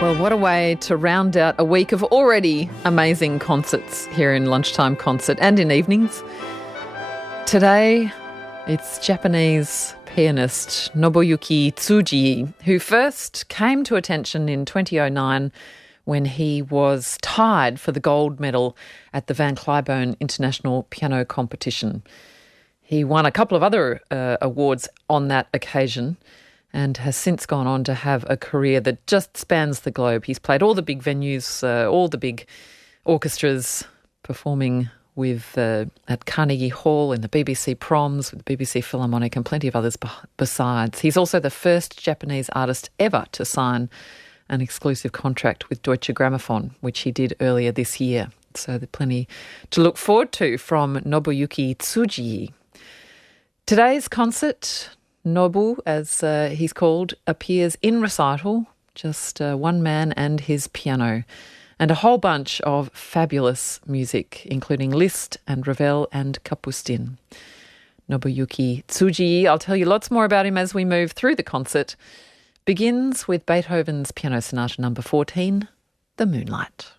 Well, what a way to round out a week of already amazing concerts here in Lunchtime Concert and in evenings. Today, it's Japanese pianist Nobuyuki Tsujii, who first came to attention in 2009 when he was tied for the gold medal at the Van Cliburn International Piano Competition. He won a couple of other awards on that occasion and has since gone on to have a career that just spans the globe. He's played all the big venues, all the big orchestras, performing with at Carnegie Hall, in the BBC Proms, with the BBC Philharmonic and plenty of others besides. He's also the first Japanese artist ever to sign an exclusive contract with Deutsche Grammophon, which he did earlier this year. So there's plenty to look forward to from Nobuyuki Tsujii. Today's concert, Nobu, as he's called, appears in recital, just one man and his piano, and a whole bunch of fabulous music, including Liszt and Ravel and Kapustin. Nobuyuki Tsujii, I'll tell you lots more about him as we move through the concert, begins with Beethoven's Piano Sonata No. 14, The Moonlight.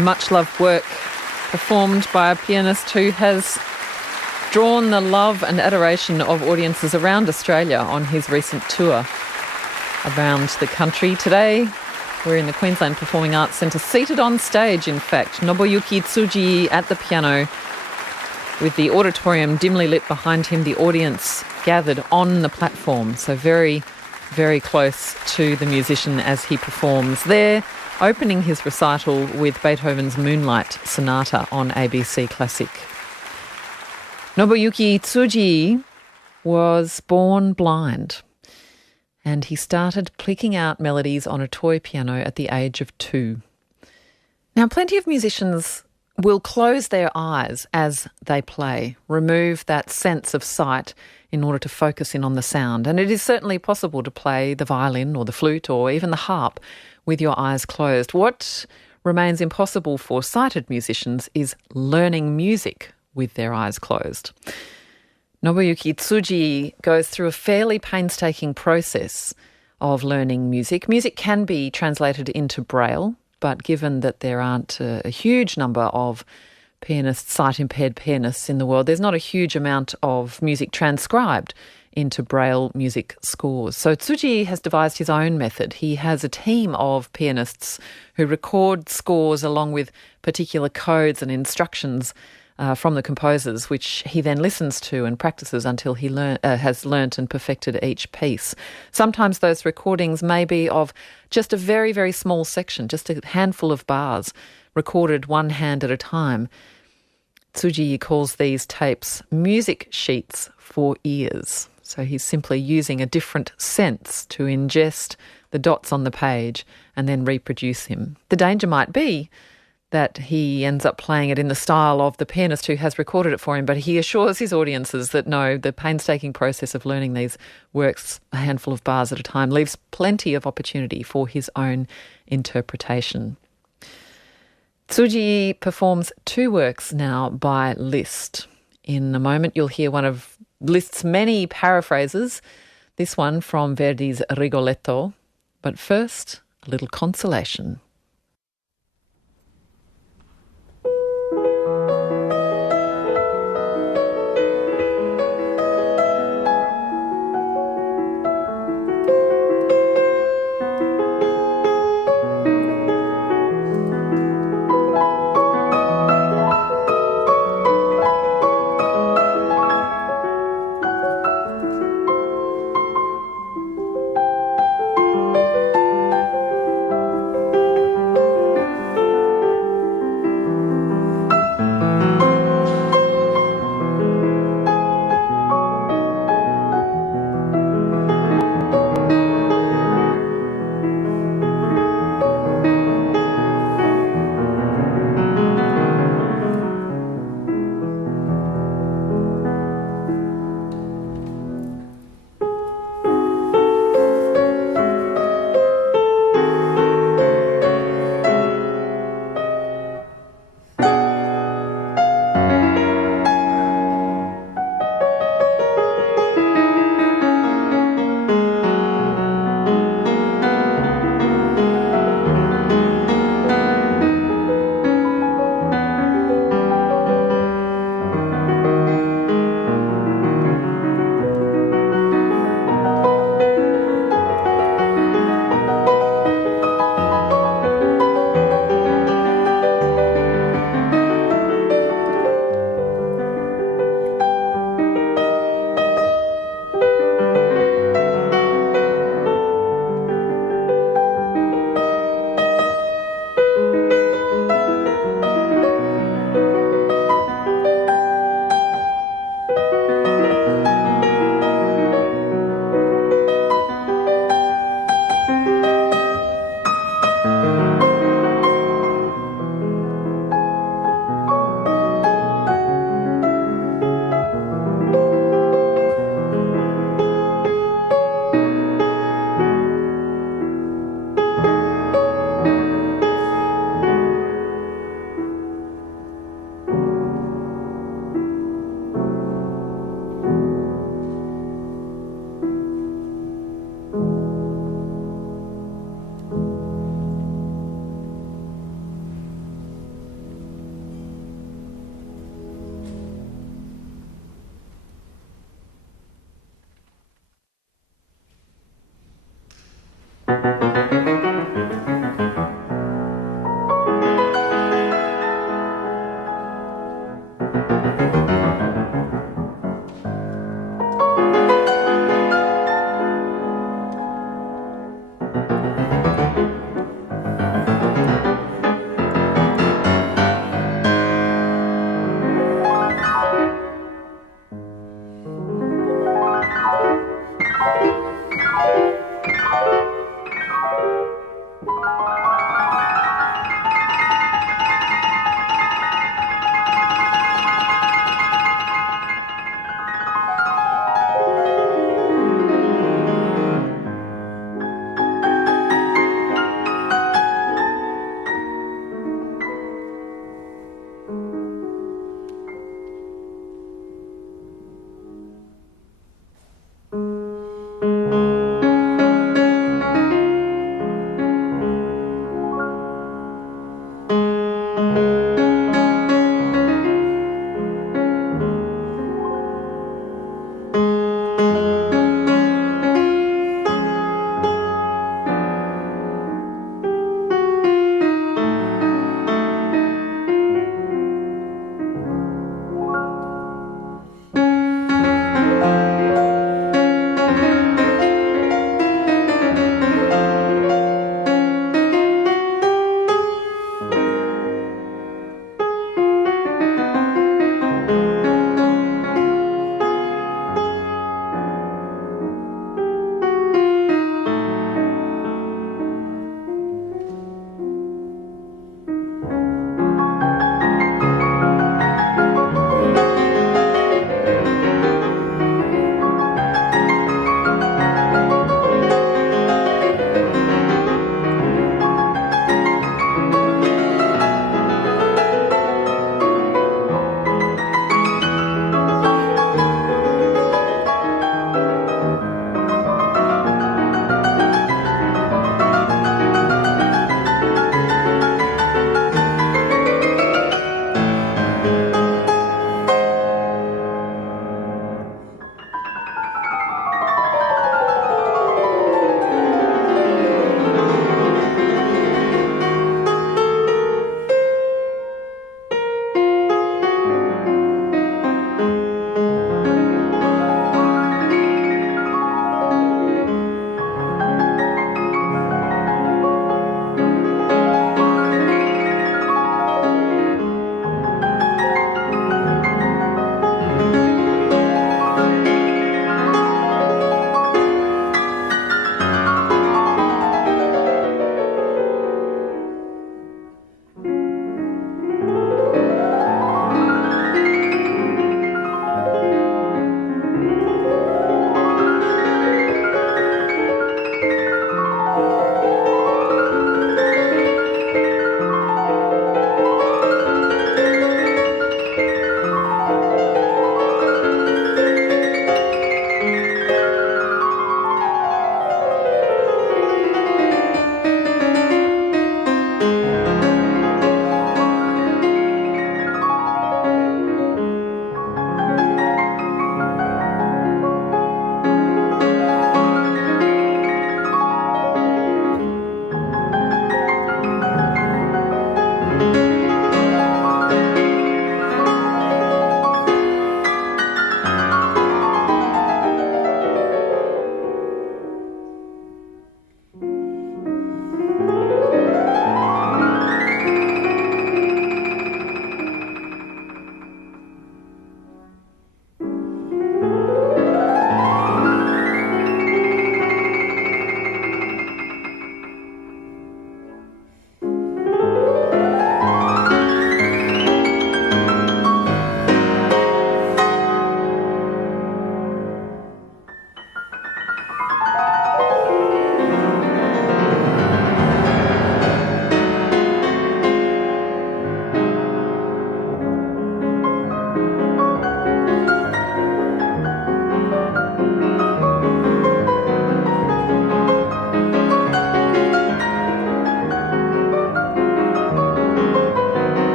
much-loved work performed by a pianist who has drawn the love and adoration of audiences around Australia on his recent tour around the country. Today, we're in the Queensland Performing Arts Centre, seated on stage, in fact. Nobuyuki Tsujii at the piano, with the auditorium dimly lit behind him, the audience gathered on the platform, so very, very close to the musician as he performs there, opening his recital with Beethoven's Moonlight Sonata on ABC Classic. Nobuyuki Tsujii was born blind, and he started picking out melodies on a toy piano at the age of 2. Now, plenty of musicians will close their eyes as they play, remove that sense of sight in order to focus in on the sound. And it is certainly possible to play the violin or the flute or even the harp with your eyes closed. What remains impossible for sighted musicians is learning music with their eyes closed. Nobuyuki Tsujii goes through a fairly painstaking process of learning music. Music can be translated into Braille, but given that there aren't a huge number of pianists, sight-impaired pianists in the world, there's not a huge amount of music transcribed into Braille music scores. So Tsujii has devised his own method. He has a team of pianists who record scores along with particular codes and instructions from the composers, which he then listens to and practices until he has learnt and perfected each piece. Sometimes those recordings may be of just a very, very small section, just a handful of bars, recorded one hand at a time. Tsujii calls these tapes music sheets for ears. So he's simply using a different sense to ingest the dots on the page and then reproduce them. The danger might be that he ends up playing it in the style of the pianist who has recorded it for him, but he assures his audiences that no, the painstaking process of learning these works a handful of bars at a time leaves plenty of opportunity for his own interpretation. Tsujii performs 2 works now by Liszt. In a moment you'll hear one of Liszt's many paraphrases, this one from Verdi's Rigoletto, but first, a little consolation.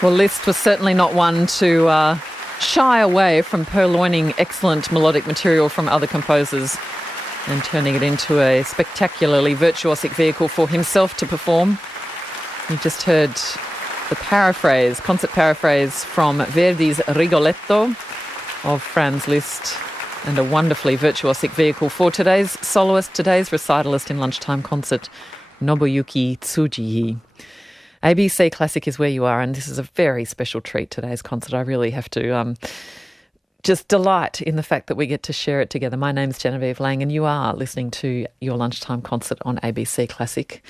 Well, Liszt was certainly not one to shy away from purloining excellent melodic material from other composers and turning it into a spectacularly virtuosic vehicle for himself to perform. You just heard the paraphrase, concert paraphrase from Verdi's Rigoletto of Franz Liszt, and a wonderfully virtuosic vehicle for today's soloist, today's recitalist in Lunchtime Concert, Nobuyuki Tsujii. ABC Classic is where you are, and this is a very special treat, today's concert. I really have to just delight in the fact that we get to share it together. My name's Genevieve Lang, and you are listening to your Lunchtime Concert on ABC Classic.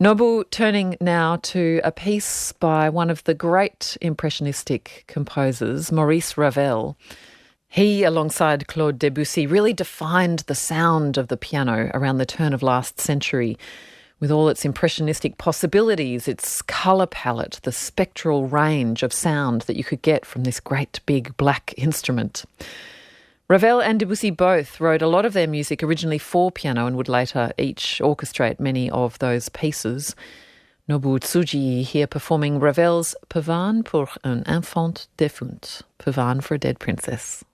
Nobu turning now to a piece by one of the great impressionistic composers, Maurice Ravel. He, alongside Claude Debussy, really defined the sound of the piano around the turn of last century, with all its impressionistic possibilities, its colour palette, the spectral range of sound that you could get from this great big black instrument. Ravel and Debussy both wrote a lot of their music originally for piano and would later each orchestrate many of those pieces. Nobu Tsujii here performing Ravel's Pavane pour un enfant défunt, Pavane for a dead princess.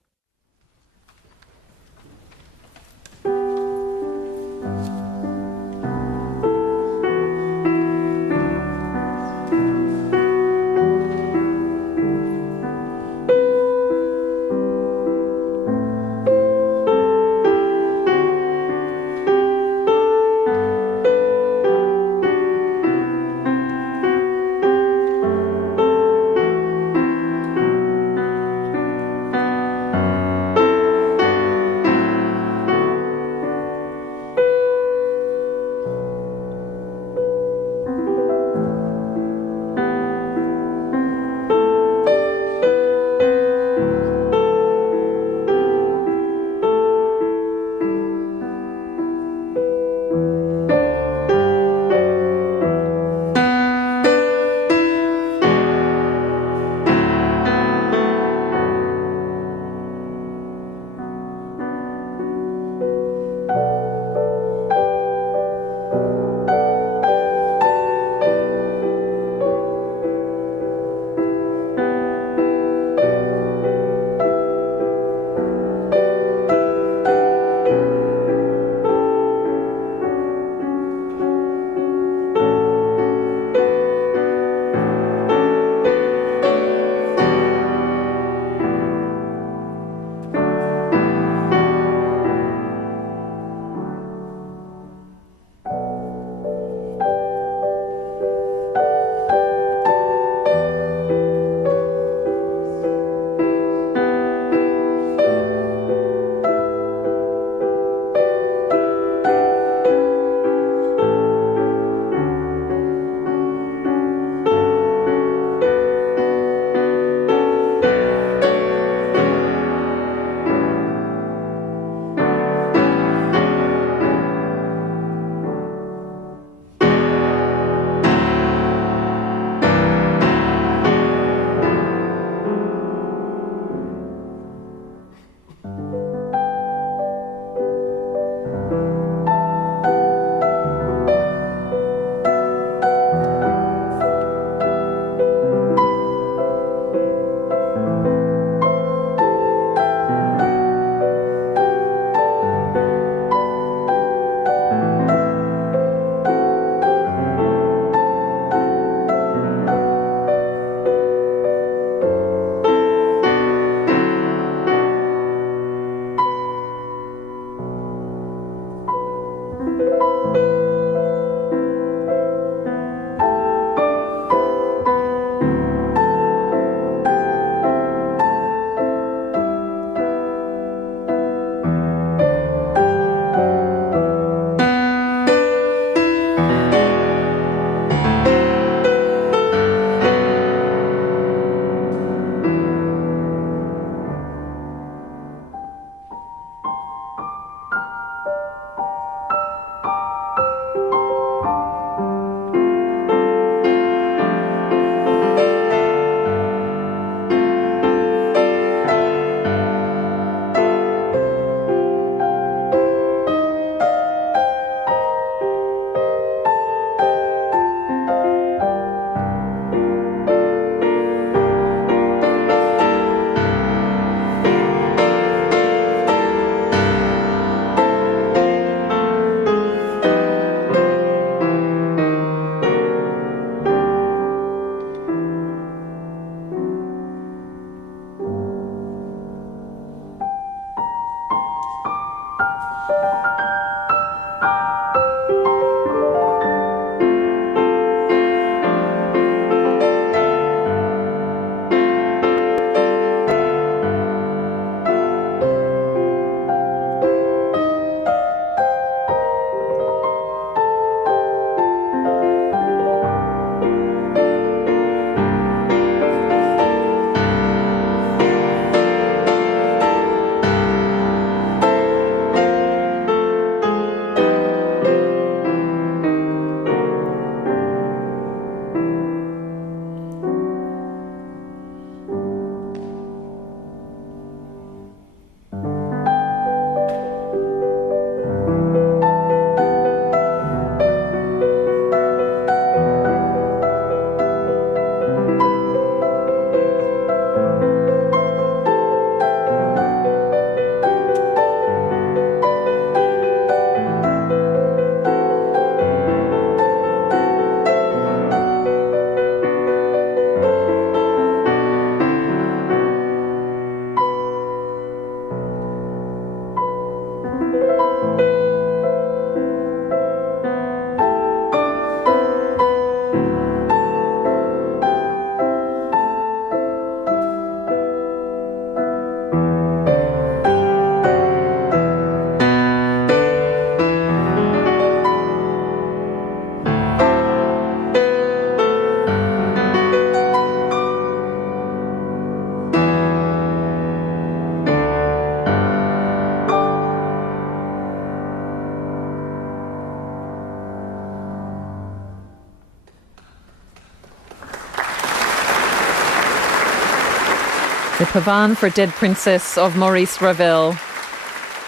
The Pavane for a Dead Princess of Maurice Ravel,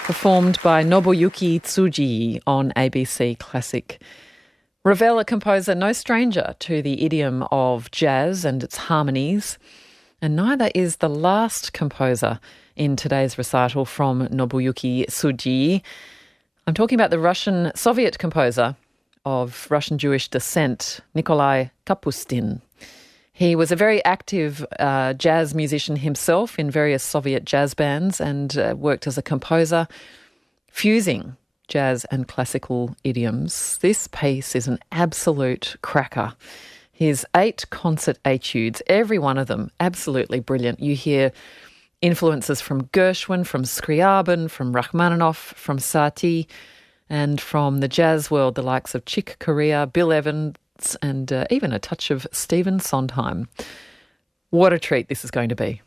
performed by Nobuyuki Tsujii on ABC Classic. Ravel, a composer no stranger to the idiom of jazz and its harmonies, and neither is the last composer in today's recital from Nobuyuki Tsujii. I'm talking about the Russian Soviet composer of Russian Jewish descent, Nikolai Kapustin. He was a very active jazz musician himself in various Soviet jazz bands and worked as a composer, fusing jazz and classical idioms. This piece is an absolute cracker. His 8 concert etudes, every one of them absolutely brilliant. You hear influences from Gershwin, from Scriabin, from Rachmaninoff, from Satie, and from the jazz world, the likes of Chick Corea, Bill Evans, and even a touch of Stephen Sondheim. What a treat this is going to be.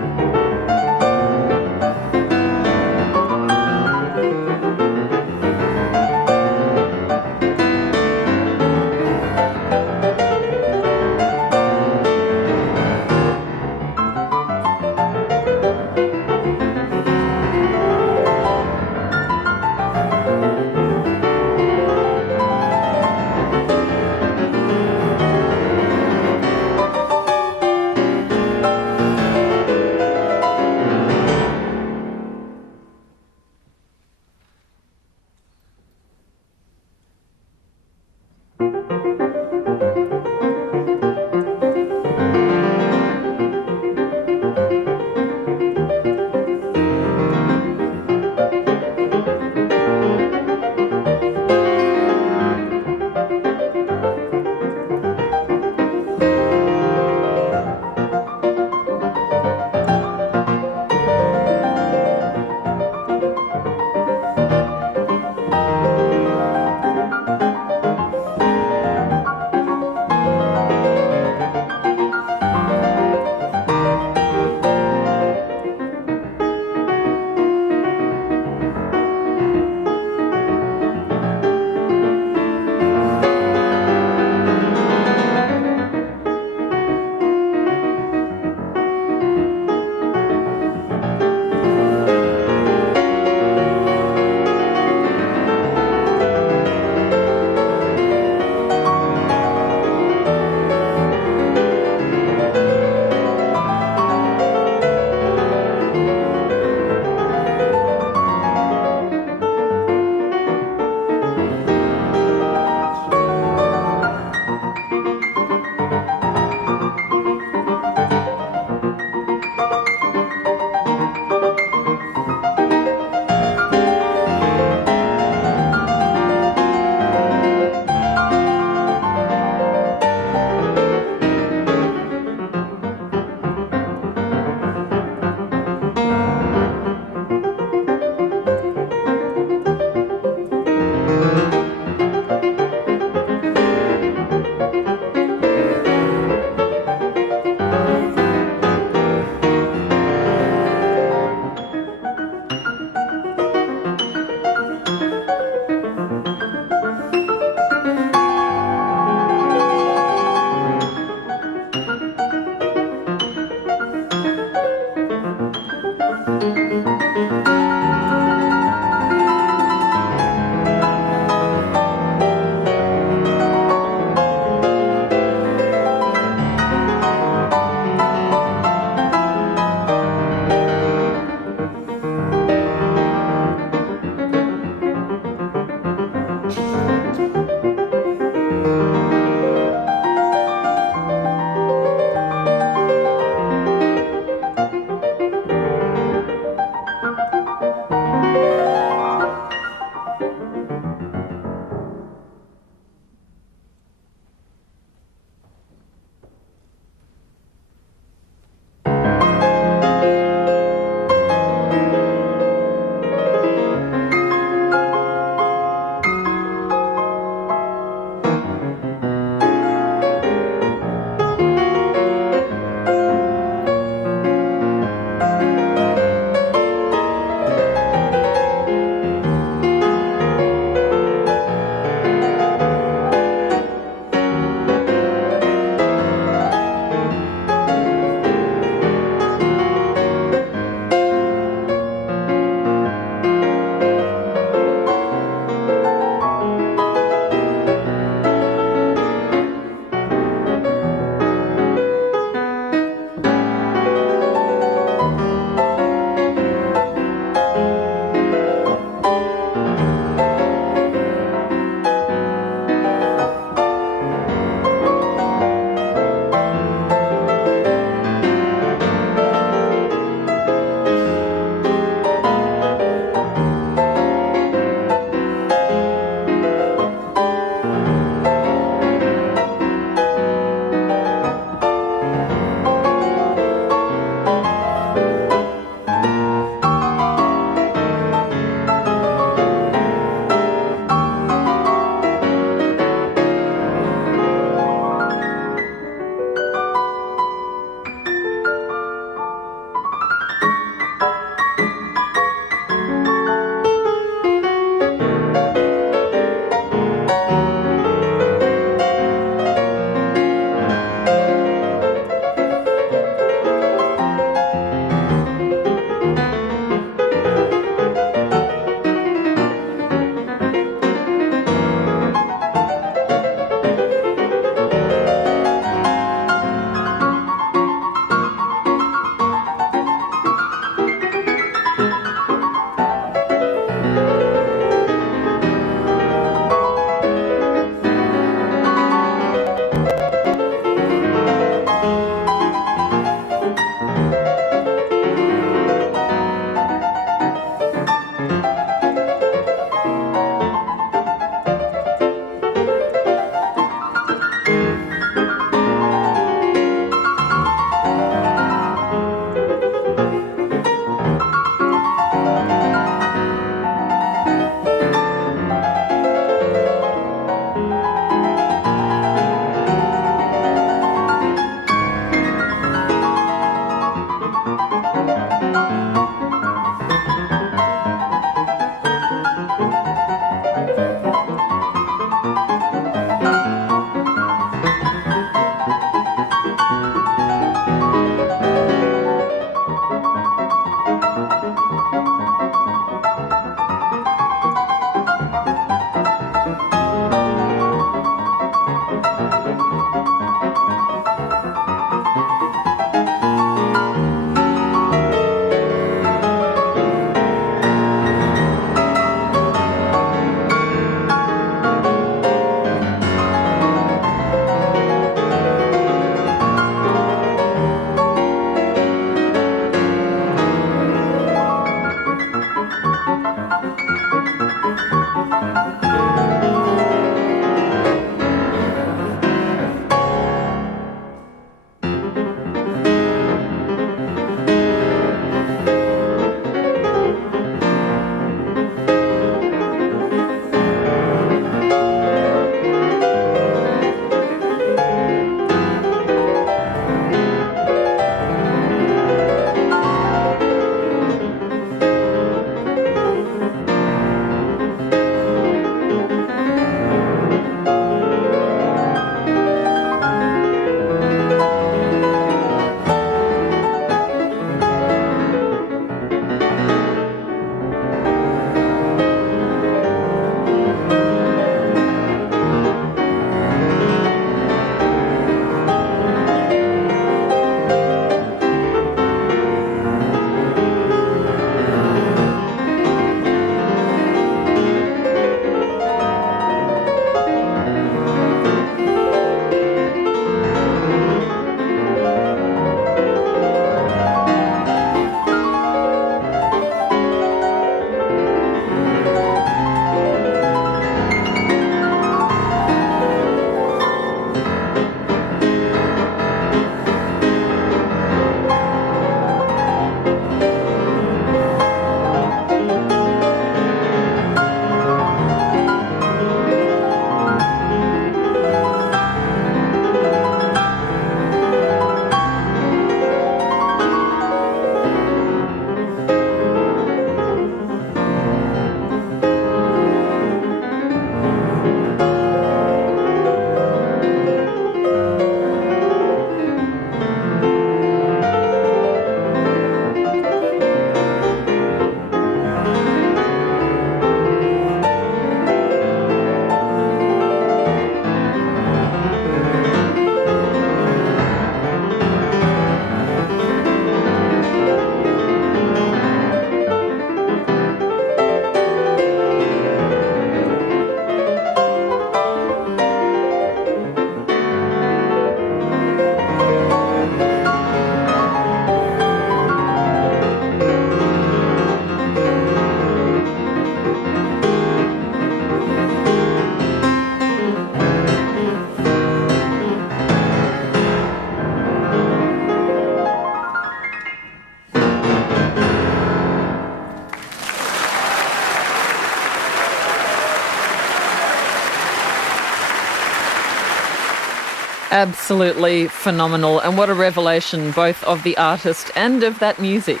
Absolutely phenomenal. And what a revelation both of the artist and of that music.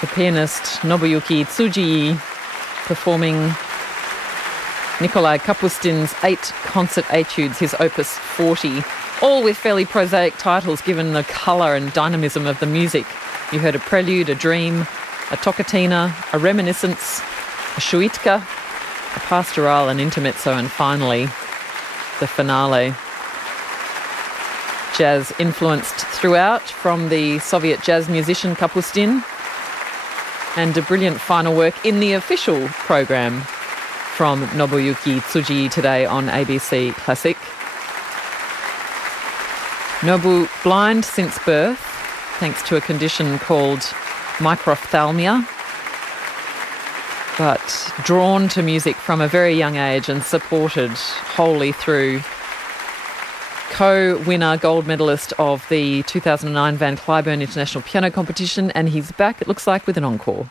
The pianist Nobuyuki Tsujii performing Nikolai Kapustin's 8 concert etudes, his opus 40, all with fairly prosaic titles given the colour and dynamism of the music. You heard a prelude, a dream, a toccatina, a reminiscence, a shuitka, a pastoral, an intermezzo, and finally the finale. Jazz influenced throughout from the Soviet jazz musician Kapustin, and a brilliant final work in the official program from Nobuyuki Tsujii today on ABC Classic. Nobu, blind since birth, thanks to a condition called microphthalmia, but drawn to music from a very young age and supported wholly through co-winner, gold medalist of the 2009 Van Cliburn International Piano Competition, and he's back, it looks like, with an encore.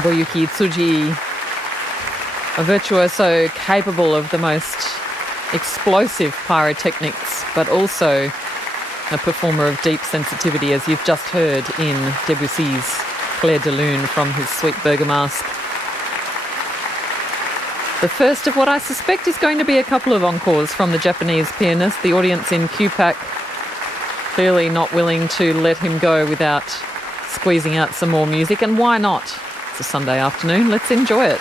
Nobuyuki Tsujii, a virtuoso capable of the most explosive pyrotechnics, but also a performer of deep sensitivity, as you've just heard in Debussy's Clair de Lune from his suite Bergamasque. The first of what I suspect is going to be a couple of encores from the Japanese pianist. The audience in QPAC clearly not willing to let him go without squeezing out some more music. And why not? It's a Sunday afternoon. Let's enjoy it.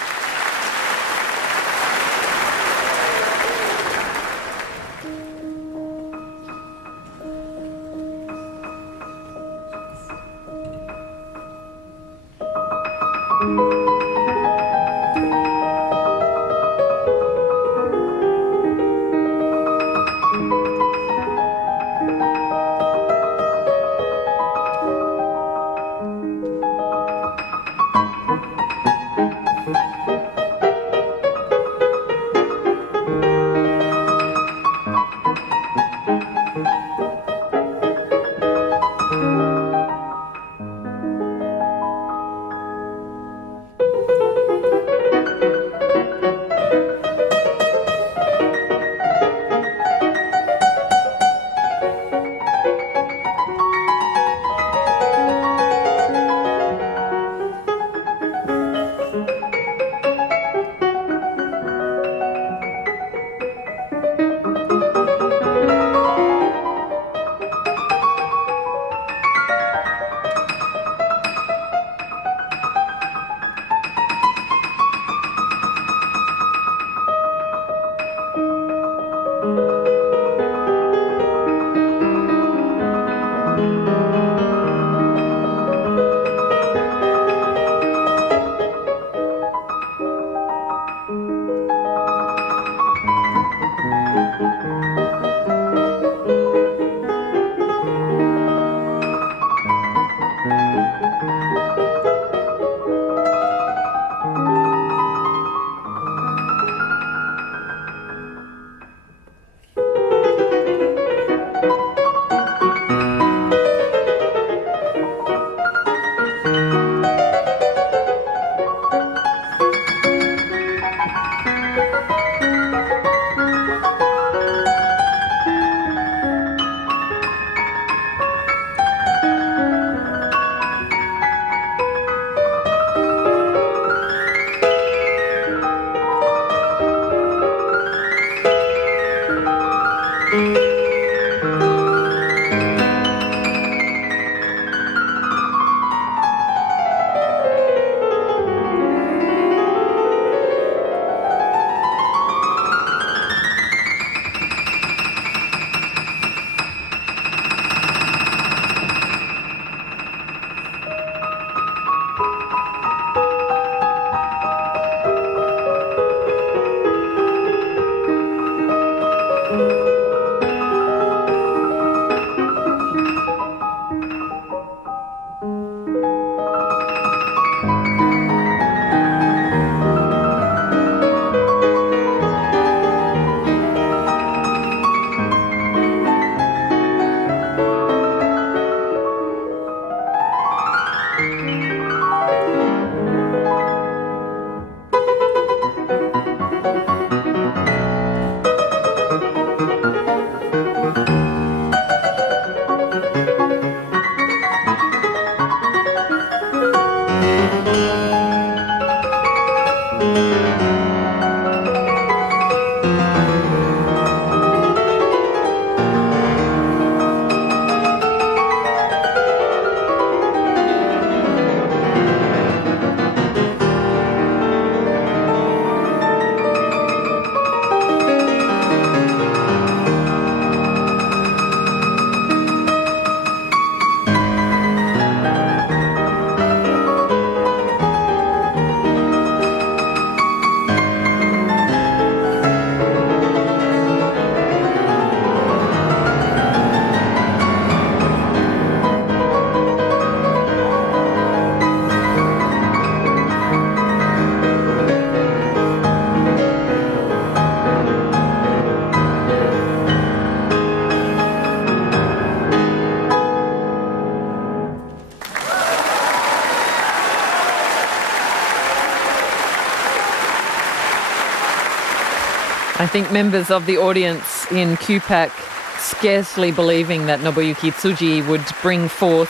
think members of the audience in QPAC scarcely believing that Nobuyuki Tsujii would bring forth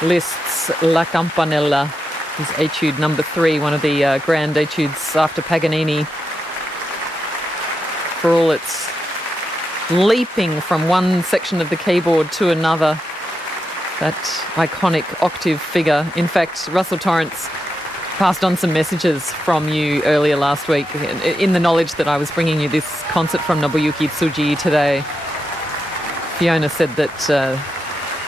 Liszt's La Campanella, his Etude number 3, one of the grand etudes after Paganini, for all its leaping from one section of the keyboard to another, that iconic octave figure. In fact, Russell Torrance passed on some messages from you earlier last week in the knowledge that I was bringing you this concert from Nobuyuki Tsujii today. Fiona said that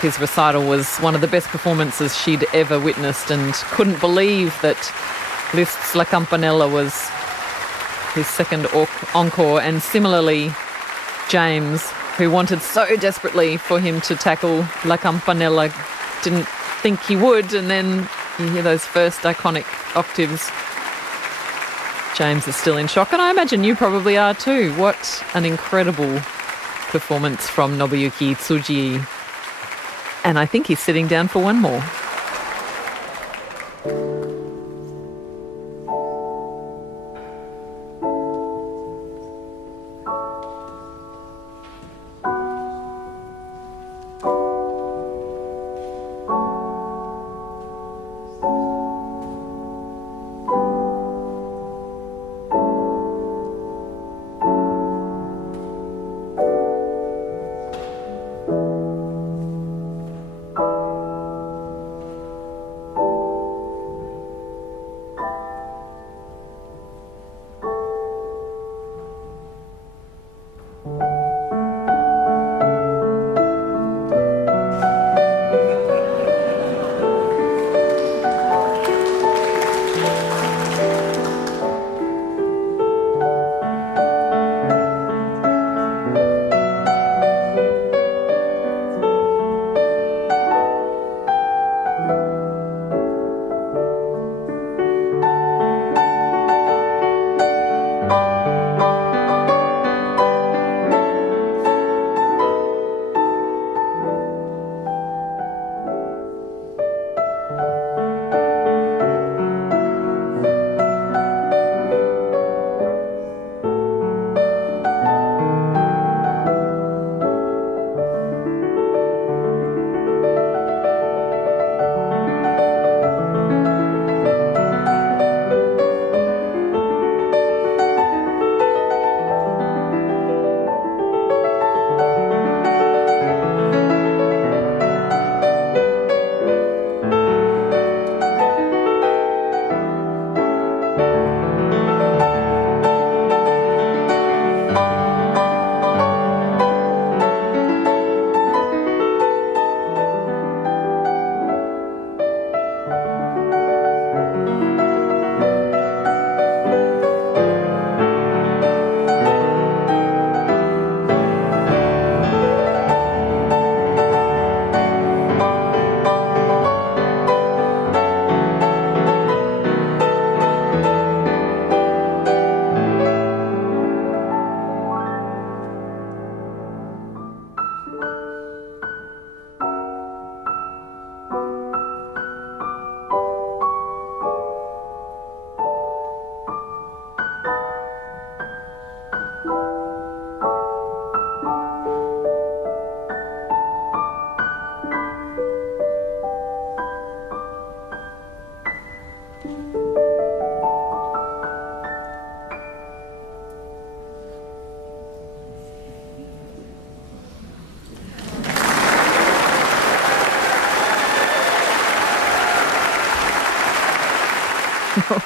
his recital was one of the best performances she'd ever witnessed and couldn't believe that Liszt's La Campanella was his second encore. And similarly, James, who wanted so desperately for him to tackle La Campanella, didn't think he would, and then you hear those first iconic octaves. James is still in shock, and I imagine you probably are too. What an incredible performance from Nobuyuki Tsujii. And I think he's sitting down for one more.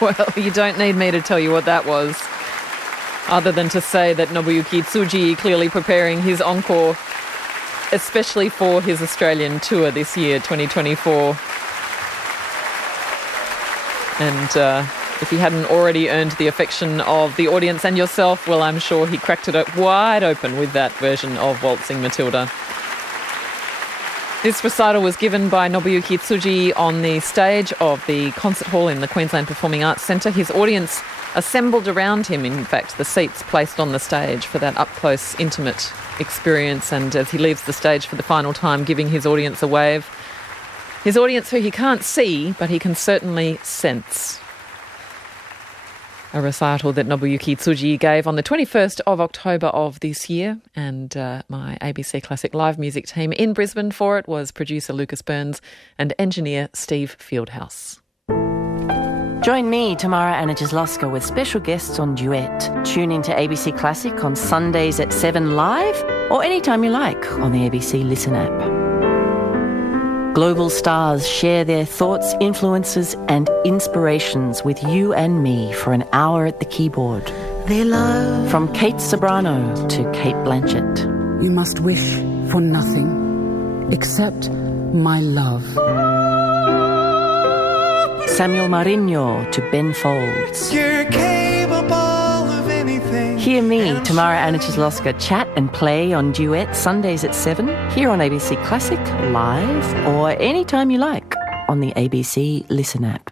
Well, you don't need me to tell you what that was, other than to say that Nobuyuki Tsujii clearly preparing his encore, especially for his Australian tour this year, 2024. And if he hadn't already earned the affection of the audience and yourself, well, I'm sure he cracked it wide open with that version of Waltzing Matilda. This recital was given by Nobuyuki Tsujii on the stage of the concert hall in the Queensland Performing Arts Centre. His audience assembled around him, in fact, the seats placed on the stage for that up-close, intimate experience. And as he leaves the stage for the final time, giving his audience a wave. His audience who he can't see, but he can certainly sense. a recital that Nobuyuki Tsujii gave on the 21st of October of this year. And my ABC Classic Live music team in Brisbane for it was producer Lucas Burns and engineer Steve Fieldhouse. Join me, Tamara Anna-Jaslovska, with special guests on Duet. Tune into ABC Classic on Sundays at 7 live or anytime you like on the ABC Listen app. Global stars share their thoughts, influences and inspirations with you and me for an hour at the keyboard. Their love. From Kate Sobrano to Kate Blanchett. You must wish for nothing except my love. Samuel Marinho to Ben Folds. You're capable of anything. Hear me, Tamara Anna-Jaslovska, chat and play on Duet Sundays at 7 here on ABC Classic, live or anytime you like on the ABC Listen app.